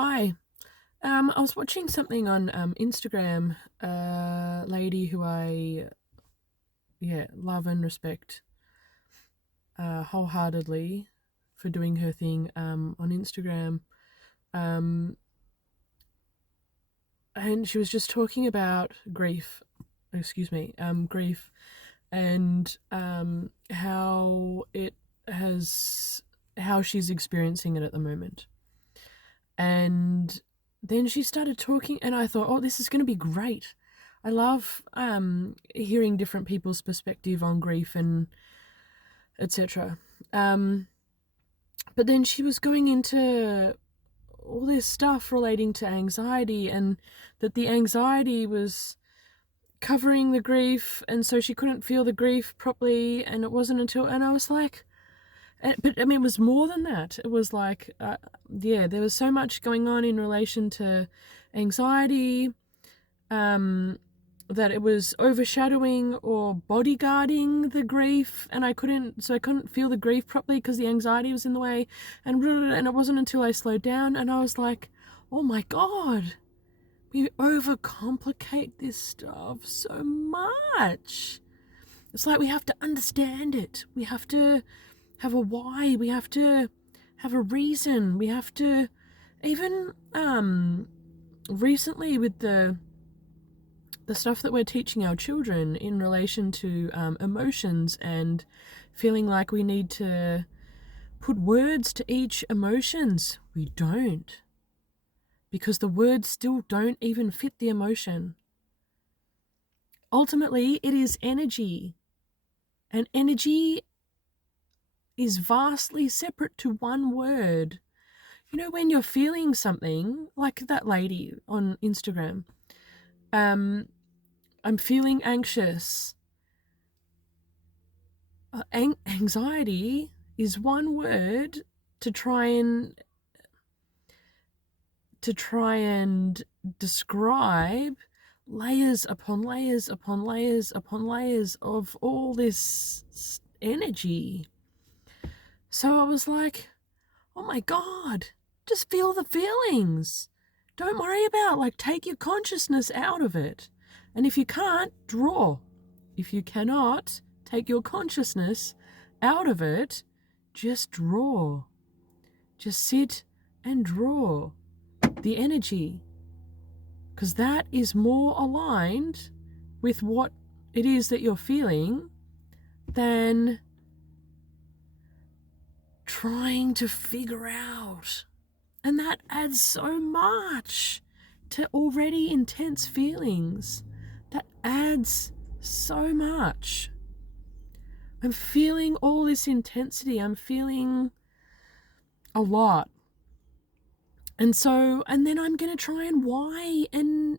Hi. I was watching something on Instagram. A lady who I love and respect wholeheartedly for doing her thing on Instagram. Um, and she was just talking about grief. Excuse me, grief, and has how she's experiencing it at the moment. And then she started talking, and I thought, oh, this is going to be great. I love hearing different people's perspective on grief and etc. Um, but then she was going into all this stuff relating to anxiety, and that the anxiety was covering the grief, and so she couldn't feel the grief properly. And it wasn't until, and I was like, but I mean, it was more than that. It was like, there was so much going on in relation to anxiety, that it was overshadowing or bodyguarding the grief, and I couldn't feel the grief properly because the anxiety was in the way, and it wasn't until I slowed down and I was like, oh my God, we overcomplicate this stuff so much. It's like we have to understand it. We have to have a why. We have to have a reason. We have to even recently with the stuff that we're teaching our children in relation to emotions, and feeling like we need to put words to each emotions. We don't, because the words still don't even fit the emotion. Ultimately, it is energy, and energy is vastly separate to one word. You know, when you're feeling something, like that lady on Instagram, I'm feeling anxious. Anxiety is one word to try and describe layers upon layers upon layers upon layers of all this energy. So I was like, oh my God, just feel the feelings. Don't worry about, like, take your consciousness out of it. And if you can't, draw. If you cannot take your consciousness out of it, just draw. Just sit and draw the energy, because that is more aligned with what it is that you're feeling than trying to figure out. And that adds so much to already intense feelings. That adds so much. I'm feeling all this intensity. I'm feeling a lot. And then I'm going to try and why and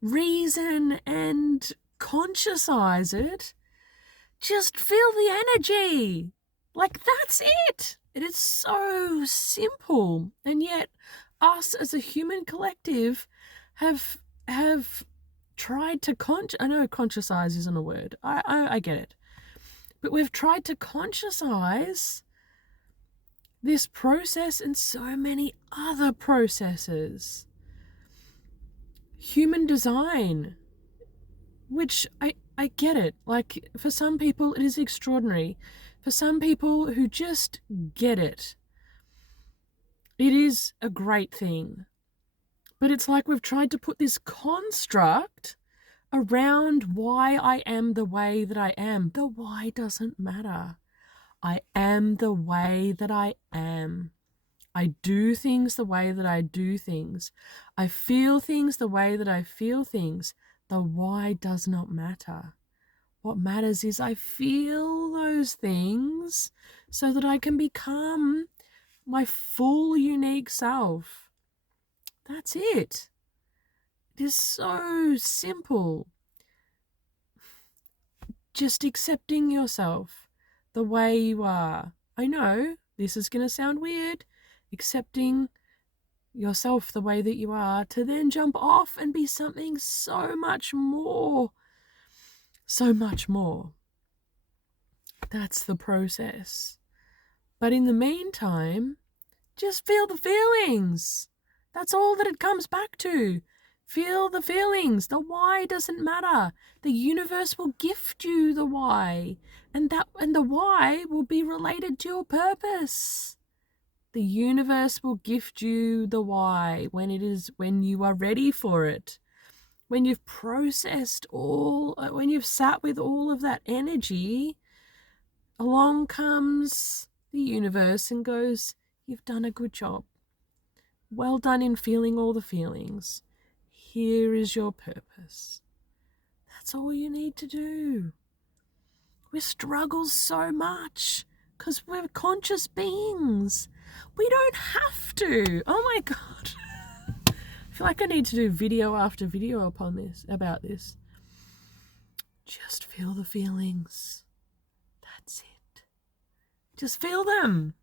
reason and consciousize it. Just feel the energy. Like, that's it. It is so simple. And yet us as a human collective have tried to I know consciousize isn't a word. I get it. But we've tried to consciousize this process and so many other processes. Human design, which I get it. Like, for some people, it is extraordinary. For some people who just get it, it is a great thing. But it's like we've tried to put this construct around why I am the way that I am. The why doesn't matter. I am the way that I am. I do things the way that I do things. I feel things the way that I feel things. The why does not matter. What matters is I feel those things so that I can become my full unique self. That's it. It is so simple. Just accepting yourself the way you are. I know this is going to sound weird. Accepting yourself the way that you are, to then jump off and be something so much more. So much more. That's the process. But in the meantime, just feel the feelings. That's all that it comes back to. Feel the feelings. The why doesn't matter. The universe will gift you the why, and the why will be related to your purpose. The universe will gift you the why when you are ready for it. When you've processed when you've sat with all of that energy, along comes the universe and goes, "You've done a good job. Well done in feeling all the feelings. Here is your purpose." That's all you need to do. We struggle so much because we're conscious beings. We don't have to. Oh my God. I feel like I need to do video after video about this. Just feel the feelings. That's it. Just feel them.